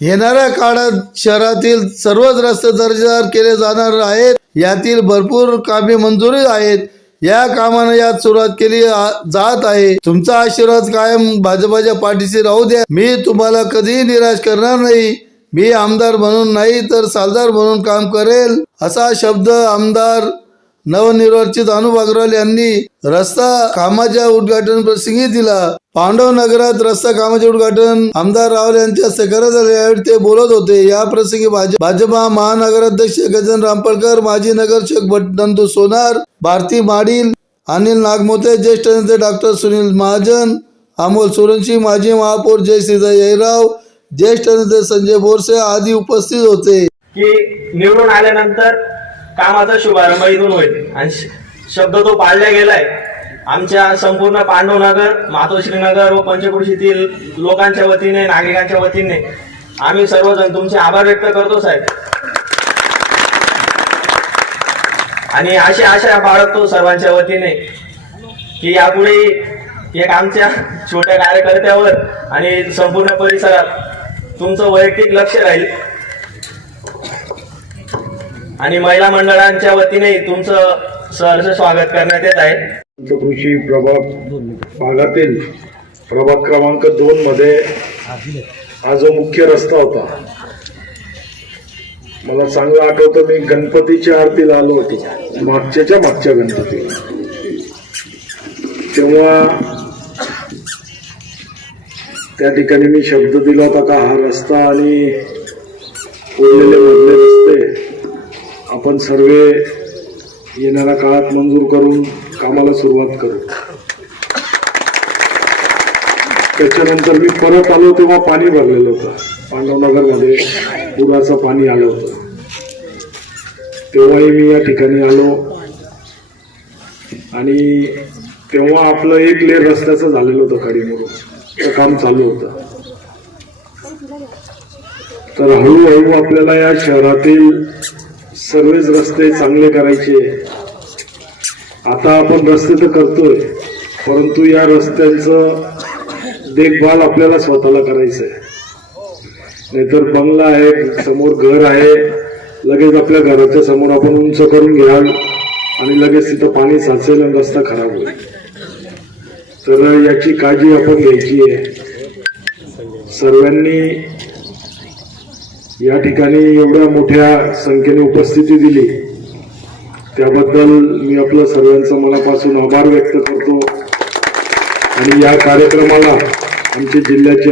येणाऱ्या काळात शहरातील सर्वच रस्ते दर्जेदार केले जाणार आहेत. यातील भरपूर कामे मंजुरी आहेत. या कामानं यात सुरुवात केली जात आहे. तुमचा आशीर्वाद कायम भाजपाच्या पाठीशी राहू द्या. मी तुम्हाला कधीही निराश करणार नाही. मी आमदार म्हणून नाही तर सालदार म्हणून काम करेल असा शब्द आमदार नवनिर्वाचित अनुभव अग्रवाल यांनी रस्ता कामाच्या उद्घाटन प्रसंगी दिला. पांडव नगरात रस्ता कामाचे उद्घाटन आमदार रावल यांच्या हस्ते करण्यात आले यावेळी ते बोलत होते. या प्रसंगी भाजपा महानगराध्यक्ष गजन रामपळकर माजी नगरसेवक नंदू सोनार भारती माडील अनिल नागमोते ज्येष्ठ नेते डॉक्टर सुनील महाजन अमोल सुरंशी माजी महापौर जयश्रीदा जयराव ज्येष्ठ नेते संजय बोरसे आदी उपस्थित होते. की निवडून आल्यानंतर कामाचा शुभारंभ इथून होईल. आणि श- शब्द तो पाळला गेलाय. आमच्या संपूर्ण पांडवनगर मातोश्रीनगर व पंचकृषीतील लोकांच्या वतीने नागरिकांच्या वतीने आम्ही सर्वजण तुमचे आभार व्यक्त करतो साहेब. आणि अशी आशा बाळगतो सर्वांच्या वतीने की यापुढे एक आमच्या छोट्या कार्यकर्त्यावर आणि संपूर्ण परिसरात तुमचं वैयक्तिक लक्ष राहील. आणि महिला मंडळांच्या वतीने तुमचं सहर्ष स्वागत करण्यात येत आहे. कृषी प्रभाग भागातील प्रभाग क्रमांक दोन मध्ये हा जो मुख्य रस्ता होता मला चांगलं आठवतं मी गणपतीच्या आरतीला आलो होतो मागच्याच्या मागच्या गणपतीला. तेव्हा त्या ठिकाणी मी शब्द दिला होता का हा रस्ता आणि उरलेले मधले रस्ते आपण सर्व येणाऱ्या काळात मंजूर करून कामाला सुरुवात करू. त्याच्यानंतर मी परत आलो तेव्हा पाणी भरलेलं होतं. पांडवनगरमध्ये पुराचं पाणी आलं होतं. तेव्हाही मी या ठिकाणी आलो. आणि तेव्हा आपलं एक लेर रस्त्याचं झालेलं होतं कडीमोडून. ते काम चालू होतं. तर हळूहळू आपल्याला या शहरातील सर्वच रस्ते चांगले करायचे. आता आपण रस्ते तर करतोय परंतु या रस्त्यांचं देखभाल आपल्याला स्वतःला करायचं आहे. नाहीतर बंगला आहे समोर घर आहे लगेच आपल्या घराच्या समोर आपण उंच करून घ्याल आणि लगेच तिथं पाणी साचेल आणि रस्ता खराब होईल. तर याची काळजी आपण घ्यायची आहे. सर्वांनी या ठिकाणी एवढ्या मोठ्या संख्येने उपस्थिती दिली. त्याबद्दल मी आपलं सर्वांचं मनापासून आभार व्यक्त करतो. आणि या कार्यक्रमाला आमच्या जिल्ह्याचे